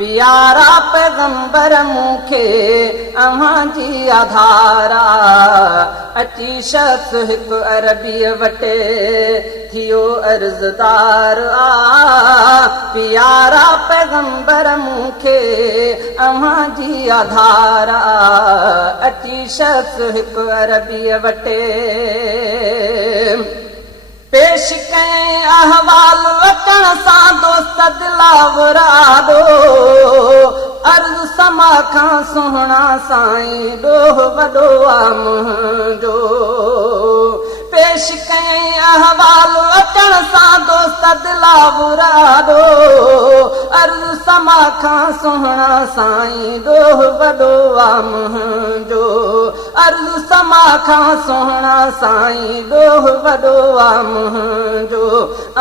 प्यारा पैगंबर मूंखे अव्हां जी आधारा अची शख्स हिकु अरबीअ वटे थियो अर्ज़दार प्यारा पैगंबर मूंखे अव्हां जी आधारा अची शख्स हिकु अरबीअ वटे पेश कई अहवाल वचन सां दोस्त दिलावरादो अर्ज़ समा खां सुहिणा साईं ॾोह वॾो आ मुंहिंजो पेश कई अहवाल वचन सां दोस्त दिलावरादो अर्ज़ समा खां सुहिणा साईं ॾोह वॾो आ मुंहिंजो अर्ज़ समा खां सुहिणा साईं ॾोह वॾो आ मुंहिंजो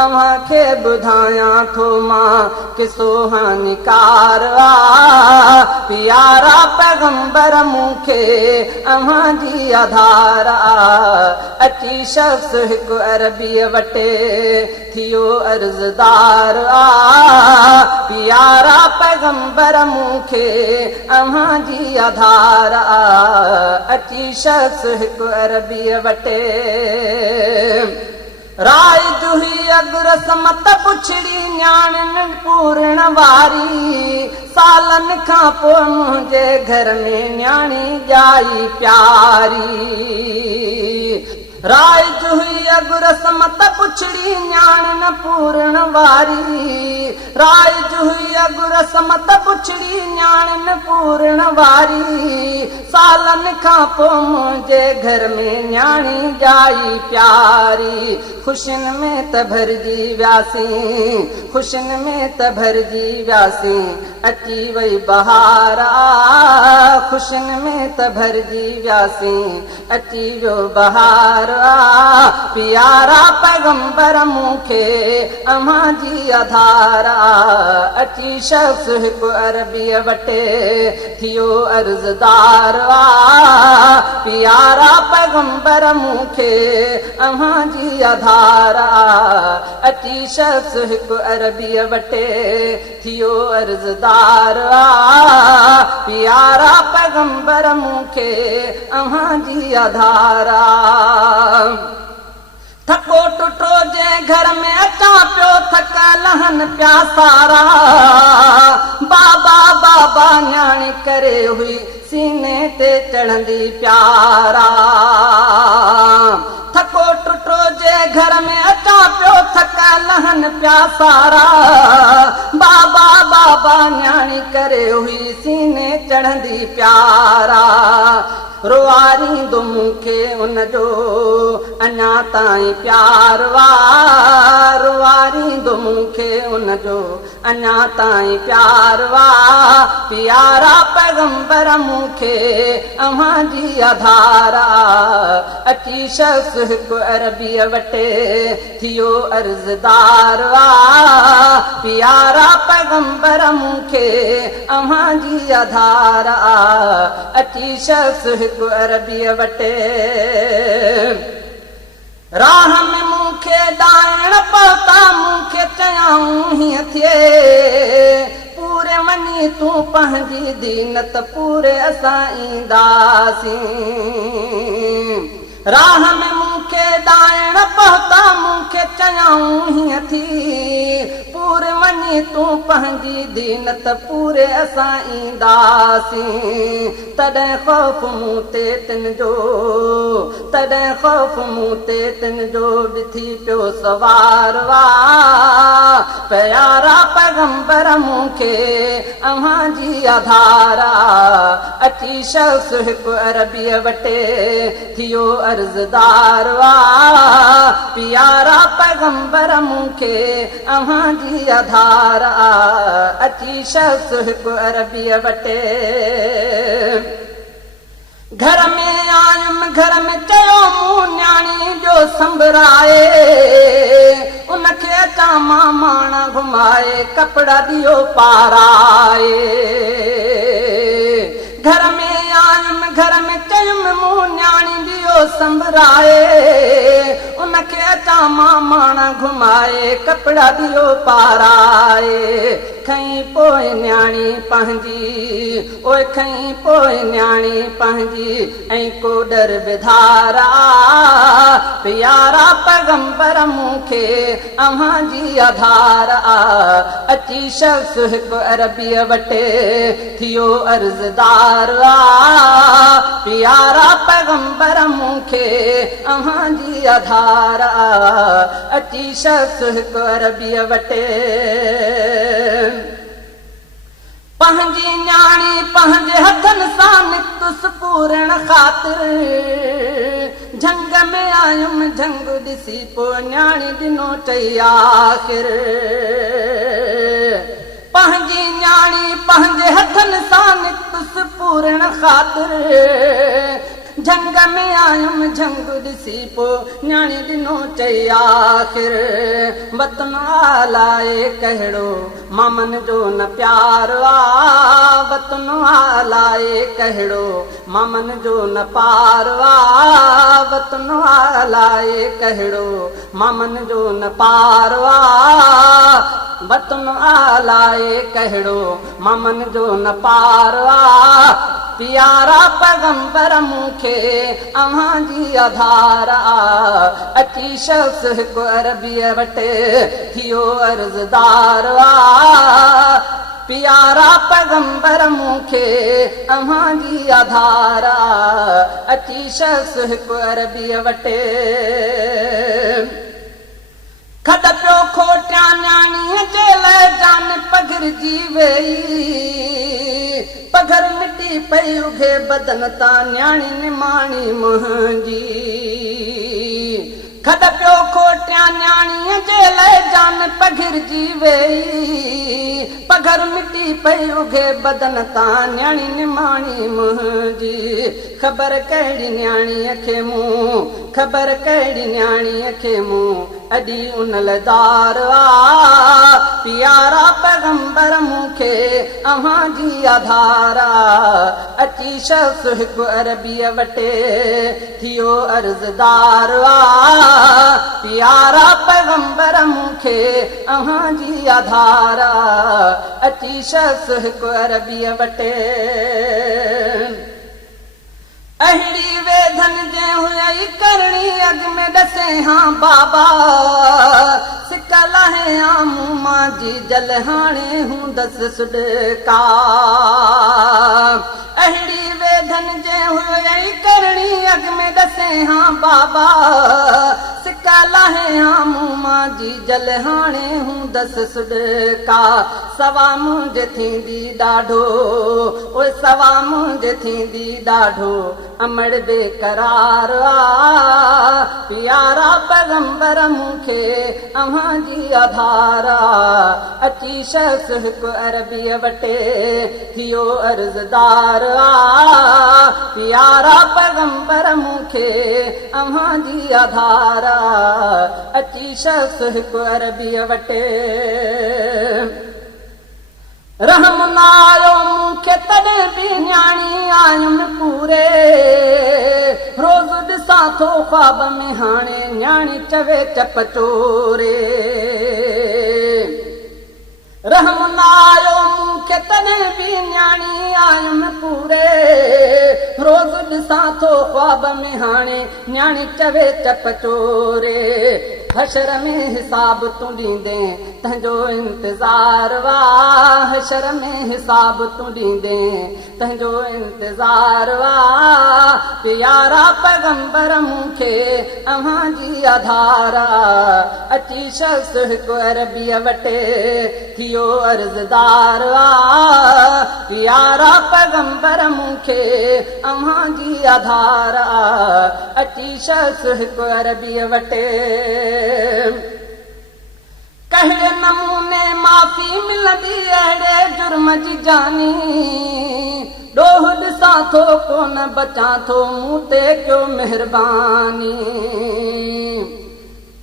अव्हां खे ॿुधायां थो मां किसो हानिकार प्यारा पैगंबर मूंखे अव्हां जी आधारा अची शख्स हिकु अरबीअ वटे थियो अर्ज़दार प्यारा पैगंबर मूंखे अव्हां जी आधारा अची शख्स हिकु अरबीअ वटे राय जुही अगुरसमत पुछड़ी न्याणियुनि पूरण वारी सालनि खां पोइ मुंहिंजे घर में न्याणी ॼाई प्यारी राय जुही अगुरसमत पुछड़ी न्याणियुनि पूरण वारी राय जुही अगुरसमत पुछड़ी न्याणियुनि पूरण वारी सालनि खां पोइ मुंहिंजे घर में न्याणी ॼाई प्यारी खुशियुनि में त भरिजी वियासीं खुशियुनि में त भरिजी वियासीं अची वई बहारा खुशियुनि में त भरिजी वियासीं अची वियो बहारा प्यारा पैगंबर मूंखे अव्हां जी आधारा अची शख्स हिकु अरबीअ वटे थियो अर्ज़दार प्यारा पैगंबर मूंखे अव्हां जी आधारा अची शख्स हिकु अरबीअ वटे थियो अर्ज़दार प्यारा पैगंबर मूंखे अव्हां जी आधारा थको टुटो जे घर में अचां पियो थक लहन पिया सारा बाबा बाबा न्याणी करे हुई सीने ते चढ़ंदी प्यारा थको टुटो जे घर में अचां पियो थक लहन पिया सारा बाबा बाबा न्याणी करे हुई सीने चढ़ंदी प्यारा रोआरींदो मूंखे उनजो अञा ताईं प्यार रोआरींदो मूंखे उनजो अञा ताईं प्यार प्यारा पैगंबर मूंखे अव्हां जी आधारा अची शख्स हिकु अरबीअ वटे थियो अर्ज़दार प्यारा पैगंबर मूंखे अव्हां जी आधारा अची शख्स हिकु अरबीअ वटे राह में मूंखे ॾाइण पहुता मूंखे चयाऊं हीअं थिए पूरे वञी तूं पंहिंजी दीनत पूरे असां ईंदासीं राह में मूंखे ॾाइण पहुता मूंखे चयाऊं हीअं थी पूरे वञी तूं पंहिंजी दीनत पूरे असां ईंदासीं तॾहिं ख़ौफ़ मूं ते तिन जो तॾहिं ख़ौफ़ मूं ते तिन जो बि थी पियो सवार प्यारा पैगंबर मूंखे अव्हां जी आधारा अची शख्स हिकु अरबीअ वटे थियो अर्ज़दार प्यारा पैगंबर मूंखे अव्हां जी आधारा अची शख्स हिकु अरबीअ वटे घर में आयुमि घर में चयो मूं न्याणी जो संभराए उनखे अचां मां माणा घुमाए कपिड़ा दियो पाराए घर में आयुमि घर में चयुमि मूं न्याणी दियो संभराए उनखे अचां मां माणा घुमाए कपिड़ा दियो पाराए खई पोइ न्याणी पंहिंजी, ओए खई पोइ न्याणी पंहिंजी, ऐं कोडर विधारा प्यारा पैगंबर मूंखे अव्हां जी आधार अची शख्स हिकु अरबीअ वटि थियो अर्ज़दार प्यारा पैगंबर मूंखे अव्हां जी आधार अची शख्स हिकु अरबीअ वटि पंहिंजी न्याणी पंहिंजे हथनि सां निकतुसि पूरण ख़ातिर झंग में आयुमि झंग ॾिसी पोइ न्याणी ॾिनो चई आख़िर पंहिंजी न्याणी पंहिंजे हथनि सां निकतुसि पूरण ख़ातिर झंग में आयुमि झंग ॾिसी पोइ न्याणी ॾिनो चई आख़िर वतन आलाए कहिड़ो मामन जो न प्यार वतन आलाए कहिड़ो मामन जो न पार वतन आलाए कहिड़ो मामन जो न पार वतन आलाए कहिड़ो मामन जो न पार प्यारा पैगंबर मूंखे अव्हां जी आधार अची शख्स हिकु अरबीअ वटि थियो अर्ज़दार प्यारा पैगंबर मूंखे अव्हां जी आधार अची शख्स हिकु अरबीअ वटि खॾ पियो खोटिया न्याणीअ जे लाइ जान पघिरजी वई पघर मिटी पई उघे बदन तां न्याणी निमाणी मुंहिंजी खॾ पियो खोटिया न्याणीअ जे लाइ जान पघिरजी वई पघर मिटी पई उघे बदन तां न्याणी निमाणी मुंहिंजी ख़बर कहिड़ी न्याणीअ खे मूं ख़बर कहिड़ी न्याणीअ खे मूं अॼु उन लदार प्यारा पैगंबर मूंखे अव्हां जी आधार अची शख्स हिकु अरबीअ वटि थियो अर्ज़दार प्यारा पैगंबर मूंखे अव्हां जी आधार अची शख्स हिकु अरबीअ वटि अहिड़ी वेधन जे हुई करणी अॻ में ॾसे हां बाबा सिक लाहे आमूं मां जी जल हाणे हूंदसि सुॾका अहिड़ी वेधन जे हुई करणी अॻ में ॾसे हां बाबा सिक लाहे आमूं मां जी जल हाणे हूंदसि सुॾका सवा मुंहिंजे थींदी ॾाढो ओए सवा मुंहिंजे थींदी ॾाढो अमड़ बेकरार प्यारा पैगंबर मूंखे अव्हां जी आधार अची शख्स हिकु अरबीअ वटि थियो अर्ज़दार प्यारा पैगंबर मूंखे अव्हां जी आधार अची शख्स हिकु अरबीअ वटि रहम न आयो मूंखे तॾहिं बि न्याणी आयुमि पूरे रोज़ ॾिसां थो ख्वाब में हाणे न्याणी चवे चप चोरे रहम न आयो मूंखे तॾहिं बि न्याणी आयुमि पूरे रोज़ ॾिसां थो ख्वाब में हाणे न्याणी चवे चप चोरे हशर में हिसाब तूं ॾींदे तुंहिंजो इंतज़ार हशर में हिसाब तूं ॾींदे तुंहिंजो इंतज़ार प्यारा पैगंबर मूंखे अव्हां जी आधार अची शख्स हिकु अरबीअ वटि थियो अर्ज़दार प्यारा पैगंबर मूंखे अव्हां जी आधार अची शख्स हिकु अरबीअ वटि कहिड़े नमूने माफ़ी मिलंदी अहिड़े जुर्म जी जानी ॾोह ॾिसां थो कोन बचां थो मूं ते कयो महिरबानी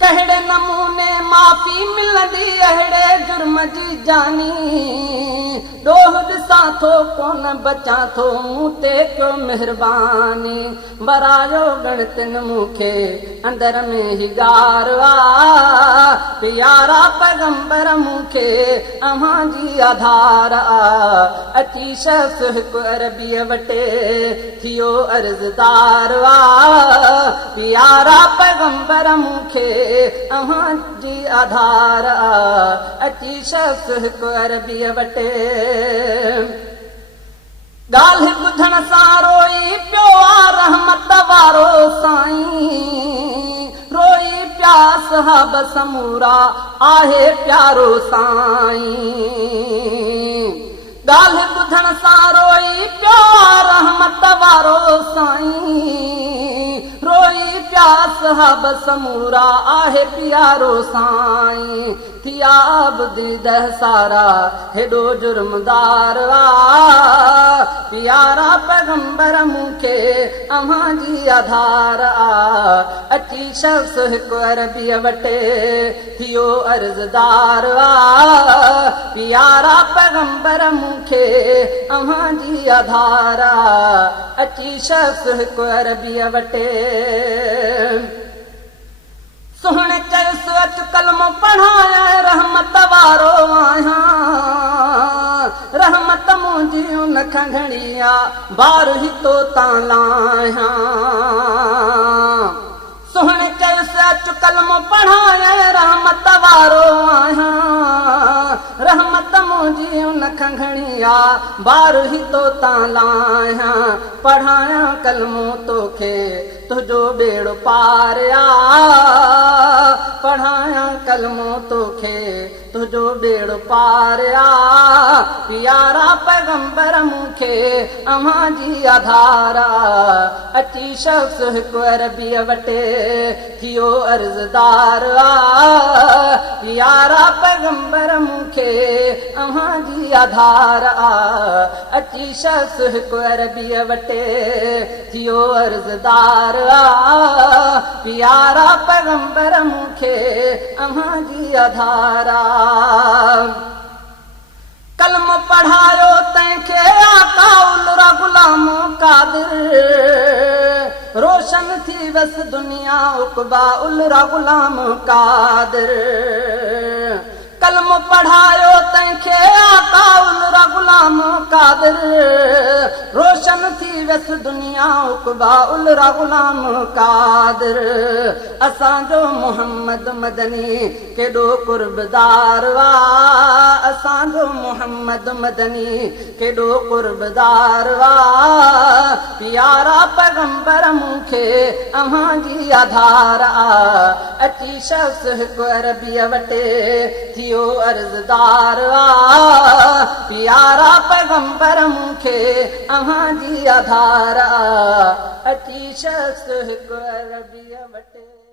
कहिड़े नमूने माफ़ी मिलंदी अहिड़े जुर्म जी जानी ॾोह ॾिसां बचा थो कोन बचा थो मूं ते कयो महिरबानी बरायो गणतिन मूंखे अंदर में ही गारवा प्यारा पैगंबर मूंखे अव्हां जी आधार अची शख्स हिकु अरबीअ वटे थियो अर्ज़दार प्यारा पैगंबर मूंखे अव्हां जी आधार अची शख्स हिकु अरबीअ वटे ॻाल्हि ॿुधण सां रोई पियो रहमत वारो साईं रोई पिया सहाब समूरा आहे प्यारो साईं ॻाल्हि ॿुधण सां रोई पियो रहमत वारो साईं रोई पिया सहाब समूरा आहे प्यारो साईं थिया बुधी दह सारा हेॾो जुर्मदार प्यारा पैगंबर मूंखे अव्हां जी आधार अची शख्स हिकु अरबीअ वटे थियो अर्ज़दार प्यारा पैगंबर मूंखे अव्हां जी आधार अची शख्स हिकु अरबीअ वटे सुहिणे चयुसि अच कलमो पढ़ाया रहमत वारो आहियां रहमत मुंहिंजी उन खां घणी आहे बार ही तो तां लाहियां सुहिणे चयुसि अच कलमो पढ़ाया रहमत वारो आहियां रहमत मुंहिंजी उन खां घणी आहे बार ही तो तां लाहियां पढ़ाया कलमो तोखे तुंहिंजो बेड़ो पार पढ़ाया कलमो तोखे तुंहिंजो बेड़ो पार प्यारा पैगंबर मूंखे अव्हां जी आधार अची शख्स हिकु अरबीअ वटे थियो अर्ज़दार प्यारा पैगंबर मूंखे अव्हां जी आधार अची शख्स हिकु अरबीअ वटे थियो अर्ज़दार प्यारा पैगंबर मूंखे अव्हां जी आधार कलम पढ़ायो तंहिंखे आका उलरा गुलाम कादिर रोशन थी वस दुनिया उकबा उलरा गुलाम कादिर कलम पढ़ायो तंहिंखे आका उलरा गुलाम कादिर रोशन थी वस दुनिया उकबा उलरा गुलाम कादिर असांजो मोहम्मद मदनी केॾो कुर्बदार असांजो मोहम्मद मदनी केॾो कुर्बदार प्यारा पैगंबर मूंखे अव्हां जी आधार अची शख्स हिकु अरबीअ वटे थियो अर्ज़दार प्यारा पैगंबर मूंखे अव्हां जी आधार अची शख्स हिकु अरबीअ वटे